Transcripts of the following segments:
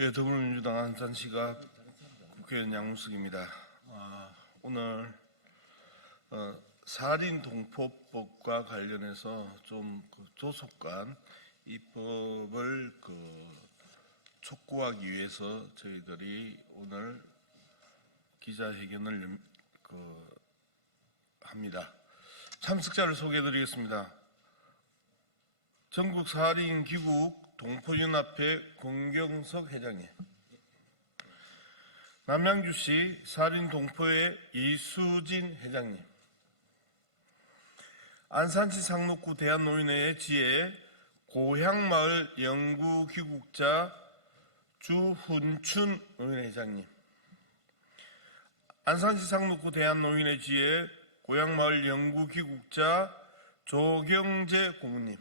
예, 더불어민주당 안산시가 국회의원 양문석입니다. 오늘 살인동포법과 관련해서 좀 조속한 입법을 촉구하기 위해서 저희들이 오늘 기자회견을 합니다. 참석자를 소개해드리겠습니다. 전국 살인기국 동포연합회 권경석 회장님, 남양주시 살인동포회 이수진 회장님, 안산시 상록구 대한노인회의 지혜 고향마을 연구기국자 주훈춘 노인회장님, 안산시 상록구 대한노인회 지혜 고향마을 연구기국자 조경재 고문님,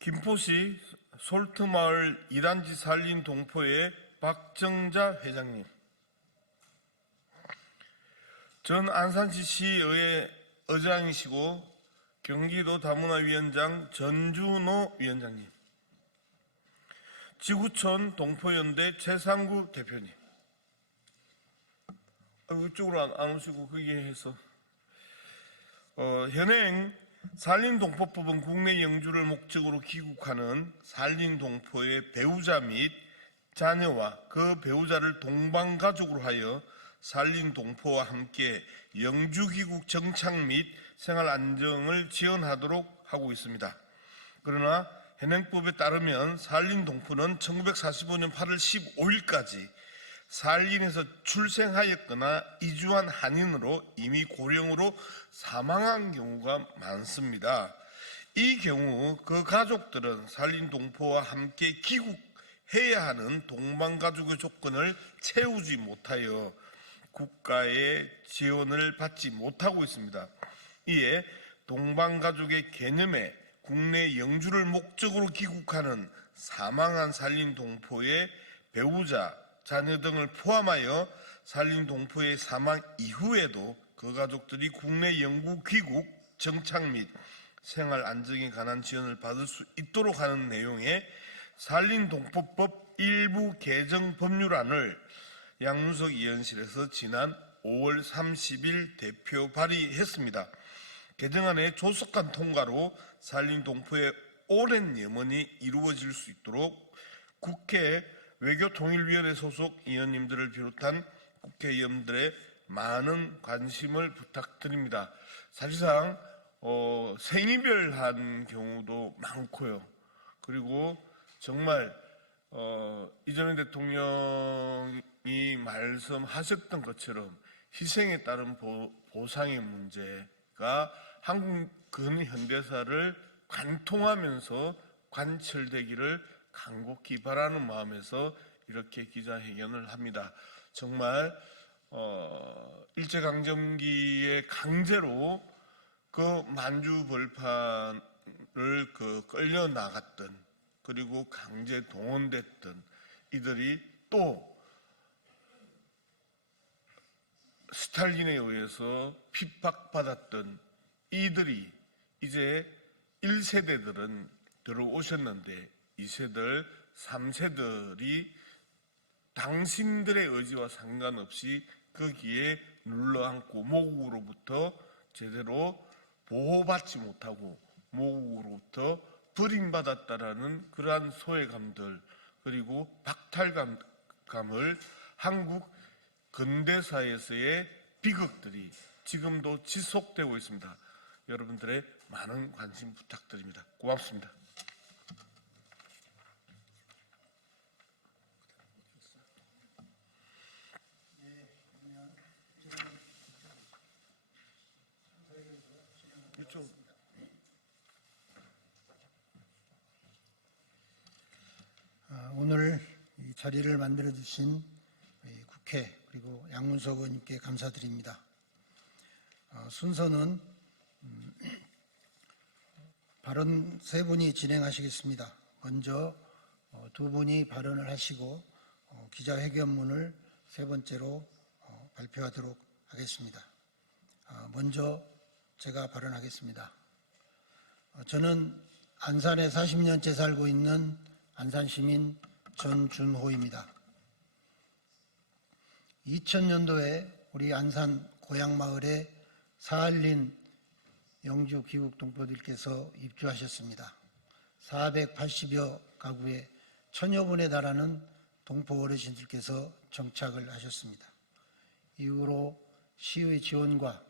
김포시 솔트마을 2단지 살린동포의 박정자 회장님, 전 안산시 시의회 의장이시고 경기도 다문화위원장 전준호 위원장님, 지구촌 동포연대 최상구 대표님, 이쪽으로 안 오시고 거기에 해서 현행 살린동포법은 국내 영주를 목적으로 귀국하는 살린동포의 배우자 및 자녀와 그 배우자를 동반가족으로 하여 살린동포와 함께 영주귀국 정착 및 생활 안정을 지원하도록 하고 있습니다. 그러나 현행법에 따르면 살린동포는 1945년 8월 15일까지 살린에서 출생하였거나 이주한 한인으로 이미 고령으로 사망한 경우가 많습니다. 이 경우 그 가족들은 살린동포와 함께 귀국해야 하는 동반가족의 조건을 채우지 못하여 국가의 지원을 받지 못하고 있습니다. 이에 동반가족의 개념에 국내 영주를 목적으로 귀국하는 사망한 살린동포의 배우자, 자녀 등을 포함하여 살린동포의 사망 이후에도 그 가족들이 국내 영구 귀국, 정착 및 생활 안정에 관한 지원을 받을 수 있도록 하는 내용의 살린동포법 일부 개정 법률안을 양문석 의원실에서 지난 5월 30일 대표 발의했습니다. 개정안의 조속한 통과로 살린동포의 오랜 염원이 이루어질 수 있도록 국회 외교통일위원회 소속 의원님들을 비롯한 국회의원들의 많은 관심을 부탁드립니다. 사실상 생이별한 경우도 많고요. 그리고 정말 이재명 대통령이 말씀하셨던 것처럼 희생에 따른 보상의 문제가 한국 근현대사를 관통하면서 관철되기를 간곡히 바라는 마음에서 이렇게 기자회견을 합니다. 정말 일제강점기에 강제로 그 만주 벌판을 끌려 나갔던, 그리고 강제 동원됐던 이들이 또 스탈린에 의해서 핍박받았던 이들이 이제 1세대들은 들어오셨는데 2세들, 3세들이 당신들의 의지와 상관없이 거기에 눌러앉고 모국으로부터 제대로 보호받지 못하고 모국으로부터 버림받았다라는 그러한 소외감들, 그리고 박탈감을 한국 근대사에서의 비극들이 지금도 지속되고 있습니다. 여러분들의 많은 관심 부탁드립니다. 고맙습니다. 오늘 이 자리를 만들어주신 국회 그리고 양문석 의원님께 감사드립니다. 순서는 발언 세 분이 진행하시겠습니다. 먼저 두 분이 발언을 하시고 기자회견문을 세 번째로 발표하도록 하겠습니다. 먼저 제가 발언하겠습니다. 저는 안산에 40년째 살고 있는 안산시민 전준호입니다. 2000년도에 우리 안산 고향마을에 사할린 영주 귀국 동포들께서 입주하셨습니다. 480여 가구에 1000여 분에 달하는 동포 어르신들께서 정착을 하셨습니다. 이후로 시의 지원과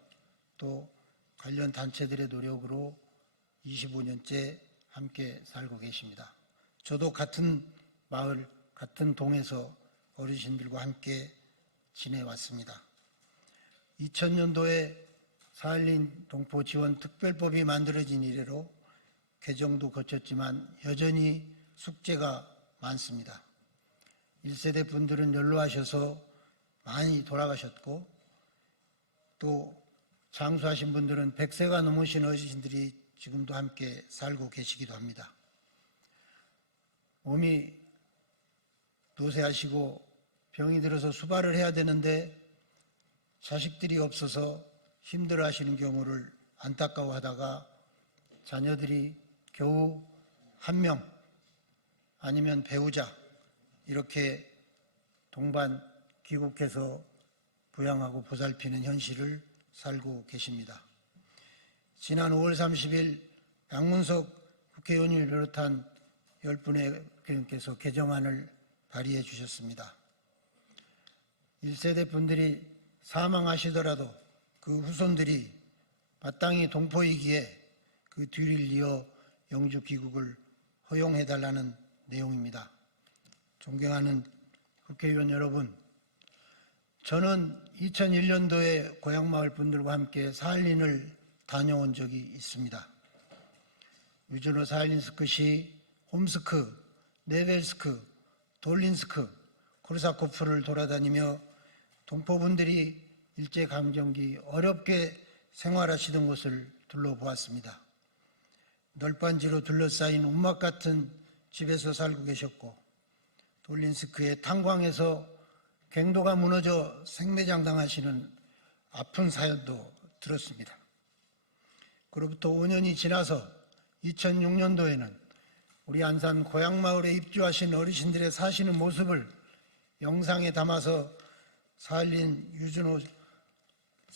또 관련 단체들의 노력으로 25년째 함께 살고 계십니다. 저도 같은 마을, 같은 동에서 어르신들과 함께 지내왔습니다. 2000년도에 사할린 동포 지원 특별법이 만들어진 이래로 개정도 거쳤지만 여전히 숙제가 많습니다. 1세대 분들은 연로하셔서 많이 돌아가셨고 또 장수하신 분들은 100세가 넘으신 어르신들이 지금도 함께 살고 계시기도 합니다. 몸이 노쇠하시고 병이 들어서 수발을 해야 되는데 자식들이 없어서 힘들어하시는 경우를 안타까워하다가 자녀들이 겨우 한 명 아니면 배우자 이렇게 동반 귀국해서 부양하고 보살피는 현실을 살고 계십니다. 지난 5월 30일 양문석 국회의원을 비롯한 10분의 국회의원께서 개정안을 발의해 주셨습니다. 1세대 분들이 사망하시더라도 그 후손들이 마땅히 동포이기에 그 뒤를 이어 영주 귀국을 허용해달라는 내용입니다. 존경하는 국회의원 여러분, 저는 2001년도에 고향마을 분들과 함께 사할린을 다녀온 적이 있습니다. 유준호 사할린스크시, 홈스크, 네벨스크, 돌린스크, 코르사코프를 돌아다니며 동포분들이 일제강점기 어렵게 생활하시던 곳을 둘러보았습니다. 널빤지로 둘러싸인 움막 같은 집에서 살고 계셨고 돌린스크의 탄광에서 갱도가 무너져 생매장당하시는 아픈 사연도 들었습니다. 그로부터 5년이 지나서 2006년도에는 우리 안산 고향마을에 입주하신 어르신들의 사시는 모습을 영상에 담아서 사할린 유준호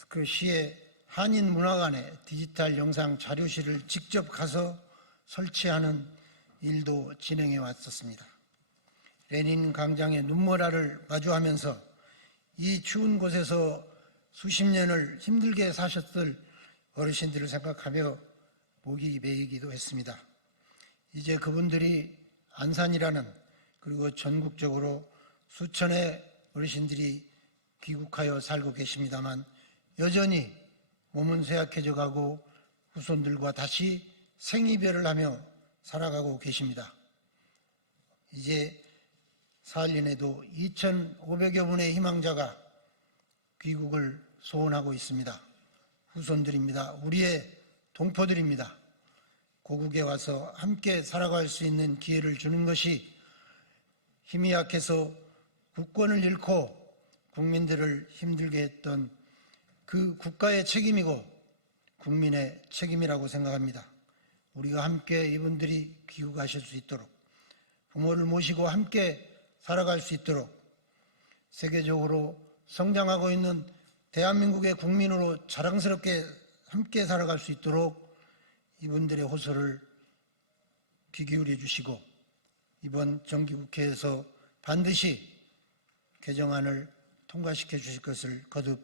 그 시의 한인문화관에 디지털 영상 자료실을 직접 가서 설치하는 일도 진행해 왔었습니다. 레닌 광장의 눈물화를 마주하면서 이 추운 곳에서 수십 년을 힘들게 사셨을 어르신들을 생각하며 목이 메이기도 했습니다. 이제 그분들이 안산이라는 그리고 전국적으로 수천의 어르신들이 귀국하여 살고 계십니다만 여전히 몸은 쇠약해져 가고 후손들과 다시 생이별을 하며 살아가고 계십니다. 이제 사할린에도 2,500여 분의 희망자가 귀국을 소원하고 있습니다. 후손들입니다. 우리의 동포들입니다. 고국에 와서 함께 살아갈 수 있는 기회를 주는 것이 힘이 약해서 국권을 잃고 국민들을 힘들게 했던 그 국가의 책임이고 국민의 책임이라고 생각합니다. 우리가 함께 이분들이 귀국하실 수 있도록 부모를 모시고 함께 살아갈 수 있도록 세계적으로 성장하고 있는 대한민국의 국민으로 자랑스럽게 함께 살아갈 수 있도록 이분들의 호소를 귀 기울여 주시고 이번 정기국회에서 반드시 개정안을 통과시켜 주실 것을 거듭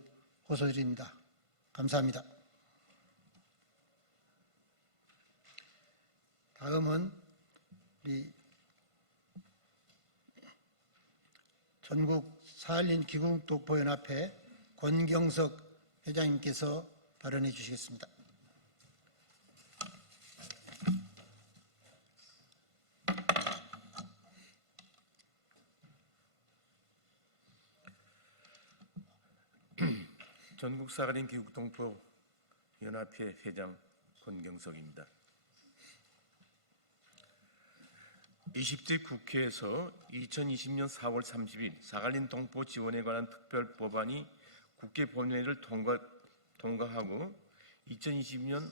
호소드립니다. 감사합니다. 다음은 우리 전국 사할린 귀국동포연합회 권경석 회장님께서 발언해 주시겠습니다. 전국 사할린 귀국동포연합회 회장 권경석입니다. 20대 국회에서 2020년 4월 30일 사할린 동포 지원에 관한 특별법안이 국회 본회의를 통과하고 2020년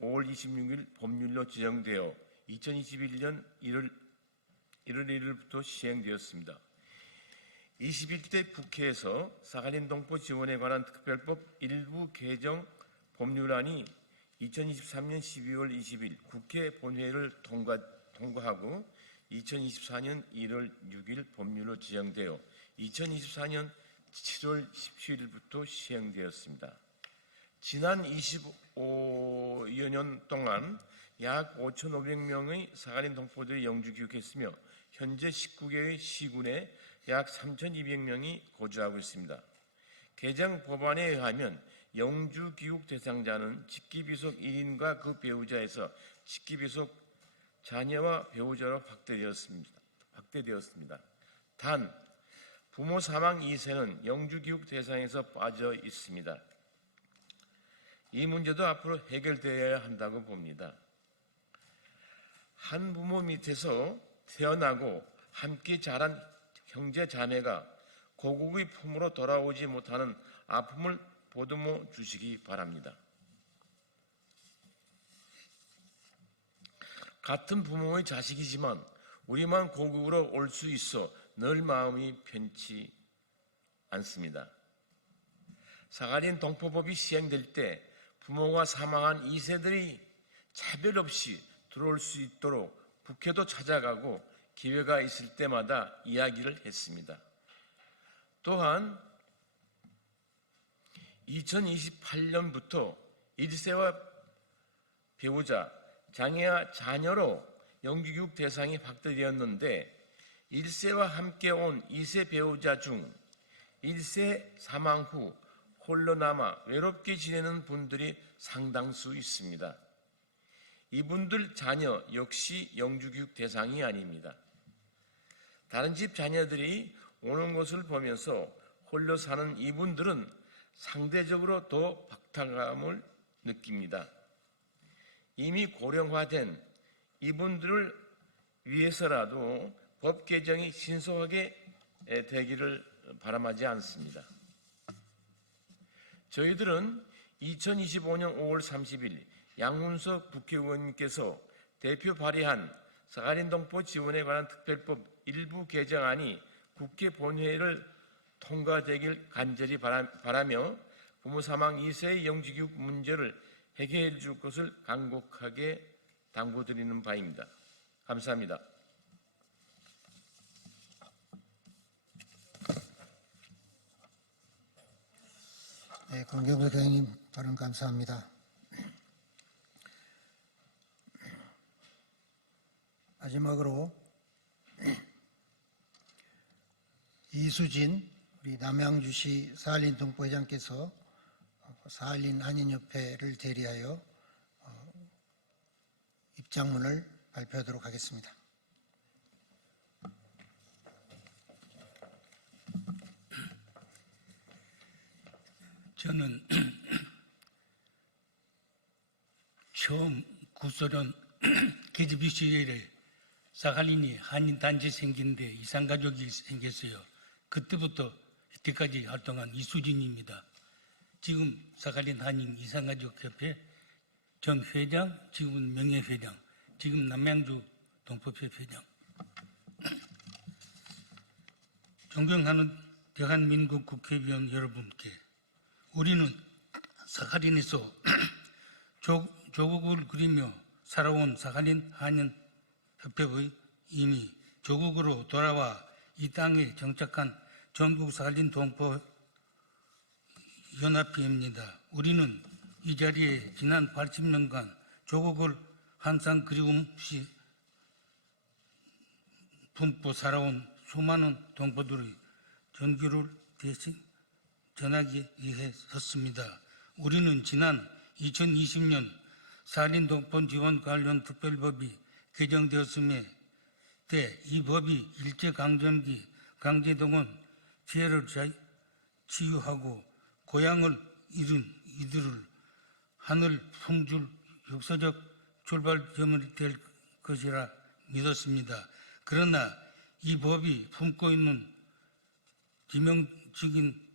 5월 26일 법률로 지정되어 2021년 1월 1일부터 시행되었습니다. 21대 국회에서 사할린 동포 지원에 관한 특별법 일부 개정 법률안이 2023년 12월 20일 국회 본회의를 통과하고 2024년 1월 6일 법률로 지정되어 2024년 7월 17일부터 시행되었습니다. 지난 25여 년 동안 약 5,500명의 사할린 동포들이 영주 귀국했으며 현재 19개의 시군에 약 3,200명이 거주하고 있습니다. 개정 법안에 의하면 영주 귀국 대상자는 직기비속 1인과 그 배우자에서 직기비속 자녀와 배우자로 확대되었습니다. 단 부모 사망 2세는 영주 귀국 대상에서 빠져 있습니다. 이 문제도 앞으로 해결되어야 한다고 봅니다. 한 부모 밑에서 태어나고 함께 자란 형제 자매가 고국의 품으로 돌아오지 못하는 아픔을 보듬어 주시기 바랍니다. 같은 부모의 자식이지만 우리만 고국으로 올 수 있어 늘 마음이 편치 않습니다. 사할린 동포법이 시행될 때 부모가 사망한 2세들이 차별 없이 들어올 수 있도록 국회도 찾아가고 기회가 있을 때마다 이야기를 했습니다. 또한 2028년부터 1세와 배우자, 장애와 자녀로 영주교육 대상이 확대되었는데 1세와 함께 온 2세 배우자 중 1세 사망 후 홀로 남아 외롭게 지내는 분들이 상당수 있습니다. 이분들 자녀 역시 영주교육 대상이 아닙니다. 다른 집 자녀들이 오는 것을 보면서 홀로 사는 이분들은 상대적으로 더 박탈감을 느낍니다. 이미 고령화된 이분들을 위해서라도 법 개정이 신속하게 되기를 바람하지 않습니다. 저희들은 2025년 5월 30일 양문석 국회의원님께서 대표 발의한 사할린 동포 지원에 관한 특별법 일부 개정안이 국회 본회의를 통과되길 간절히 바라며 부모 사망 2세의 영주교육 문제를 해결해 줄 것을 간곡하게 당부드리는 바입니다. 감사합니다. 네, 권경석 의원님 발언 감사합니다. 마지막으로 이수진 우리 남양주시 사할린 동포회장께서 사할린 한인협회를 대리하여 입장문을 발표하도록 하겠습니다. 저는 처음 구소련 계집이 시절에 사할린이 한인 단체 생긴데 이산가족이 생겼어요. 그때부터 이때까지 활동한 이수진입니다. 지금 사할린 한인 이산가족협회 전 회장, 지금은 명예회장, 지금 남양주 동포협회 회장. 존경하는 대한민국 국회의원 여러분께 우리는 사할린에서 조국을 그리며 살아온 사할린 한인협회의 이미 조국으로 돌아와 이 땅에 정착한 전국 사할린 동포 연합회입니다. 우리는 이 자리에 지난 80년간 조국을 항상 그리움없이 품고 살아온 수많은 동포들의 전기를 대신 전하기 위해 섰습니다. 우리는 지난 2020년 사할린 동포 지원 관련 특별법이 개정되었음에 이 법이 일제강점기 강제동원 피해를 치유하고 고향을 잃은 이들을 하늘 품줄 역사적 출발점이 될 것이라 믿었습니다. 그러나 이 법이 품고 있는 지명적인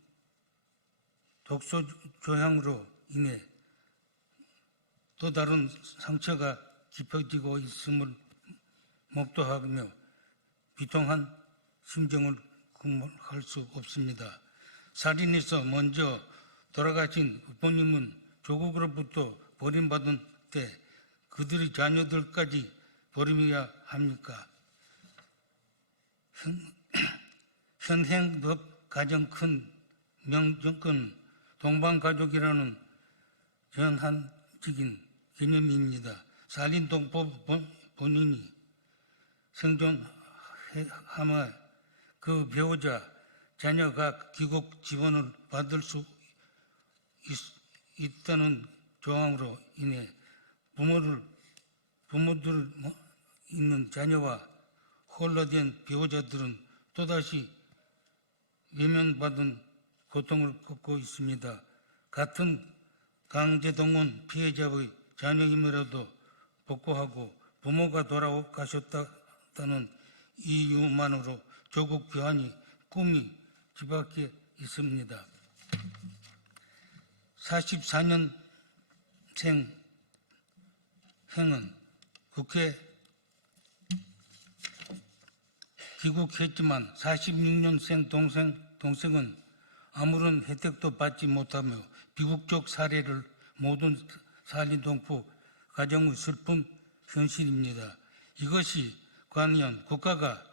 독소 조항으로 인해 또 다른 상처가 깊어지고 있음을 목도하며 비통한 심정을 금할 수 없습니다. 살인에서 먼저 돌아가신 부모님은 조국으로부터 버림받은 때 그들의 자녀들까지 버림해야 합니까? 현행법 가장 큰 명정권 동방가족이라는 전한적인 개념입니다. 살인동포 본인이 생존하며 그 배우자, 자녀가 귀국 지원을 받을 수 있다는 조항으로 인해 부모들 있는 자녀와 홀로 된 배우자들은 또다시 외면받은 고통을 겪고 있습니다. 같은 강제동원 피해자의 자녀임이라도 복구하고 부모가 돌아가셨다는 이유만으로 조국 교환이 꿈이 뒤바뀌어 있습니다. 44년생 행은 국회 귀국했지만 46년생 동생은 아무런 혜택도 받지 못하며 비국적 사례를 모든 살인동포 가정의 슬픈 현실입니다. 이것이 과연 국가가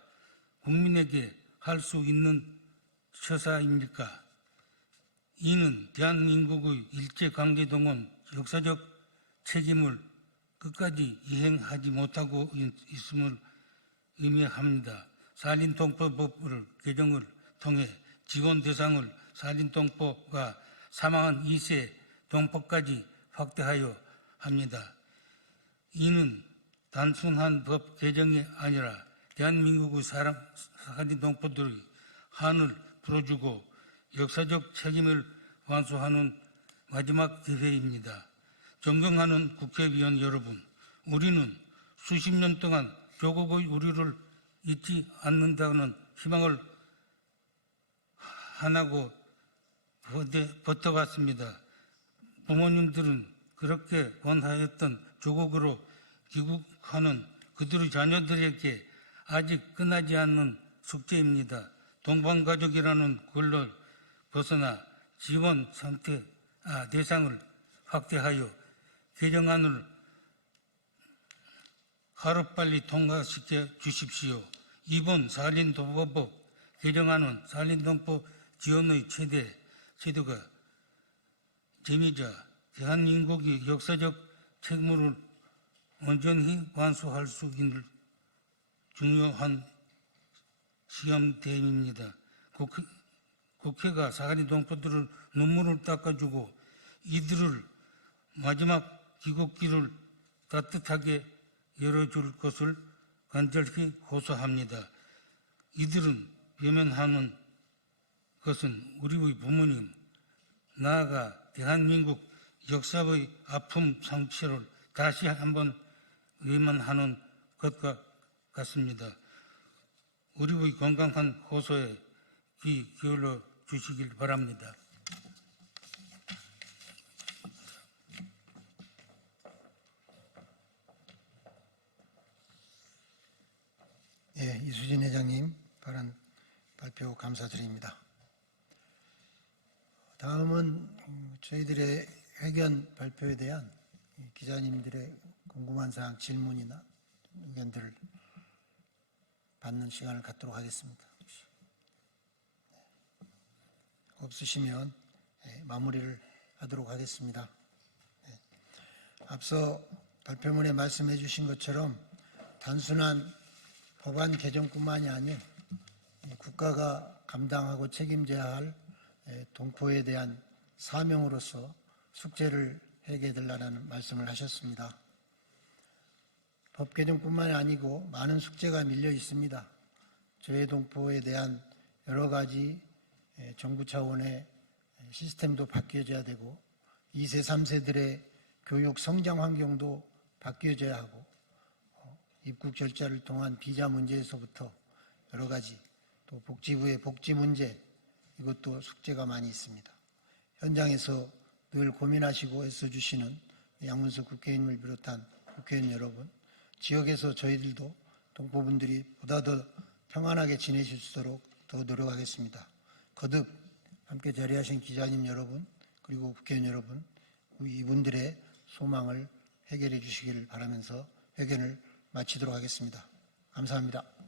국민에게 할 수 있는 처사입니까? 이는 대한민국의 일제강제동원 역사적 책임을 끝까지 이행하지 못하고 있음을 의미합니다. 살인동포법을 개정을 통해 지원 대상을 살인동포가 사망한 2세 동포까지 확대하여 합니다. 이는 단순한 법 개정이 아니라 대한민국의 살인동포들의 한을 풀어주고 역사적 책임을 완수하는 마지막 기회입니다. 존경하는 국회의원 여러분, 우리는 수십 년 동안 조국의 우리를 잊지 않는다는 희망을 하나고 버텨왔습니다. 부모님들은 그렇게 원하였던 조국으로 귀국하는 그들의 자녀들에게 아직 끝나지 않는 숙제입니다. 동방가족이라는 굴을 벗어나 지원 대상을 확대하여 개정안을 하루빨리 통과시켜 주십시오. 이번 살인동포법 개정안은 살인동포 지원의 제도가 재미자 대한민국이 역사적 책무를 온전히 완수할 수 있는 중요한 시험대입니다. 국회가 살인동포들을 눈물을 닦아주고 이들을 마지막 귀국길을 따뜻하게 열어줄 것을 간절히 호소합니다. 이들은 외면하는 것은 우리의 부모님, 나아가 대한민국 역사의 아픔 상처를 다시 한번 외면하는 것과 같습니다. 우리의 건강한 호소에 귀 기울여 주시길 바랍니다. 예, 이수진 회장님 발언 발표 감사드립니다. 다음은 저희들의 회견 발표에 대한 기자님들의 궁금한 사항, 질문이나 의견들을 받는 시간을 갖도록 하겠습니다. 없으시면 마무리를 하도록 하겠습니다. 앞서 발표문에 말씀해 주신 것처럼 단순한 법안 개정뿐만이 아닌 국가가 감당하고 책임져야 할 동포에 대한 사명으로서 숙제를 해결해달라는 말씀을 하셨습니다. 법 개정뿐만이 아니고 많은 숙제가 밀려 있습니다. 저해 동포에 대한 여러 가지 정부 차원의 시스템도 바뀌어져야 되고 2세, 3세들의 교육 성장 환경도 바뀌어져야 하고 입국 절차를 통한 비자 문제에서부터 여러 가지 또 복지부의 복지 문제 이것도 숙제가 많이 있습니다. 현장에서 늘 고민하시고 애써주시는 양문석 국회의원을 비롯한 국회의원 여러분, 지역에서 저희들도 동포분들이 보다 더 평안하게 지내실 수 있도록 더 노력하겠습니다. 거듭 함께 자리하신 기자님 여러분 그리고 국회의원 여러분 이분들의 소망을 해결해 주시기를 바라면서 회견을 마치도록 하겠습니다. 감사합니다.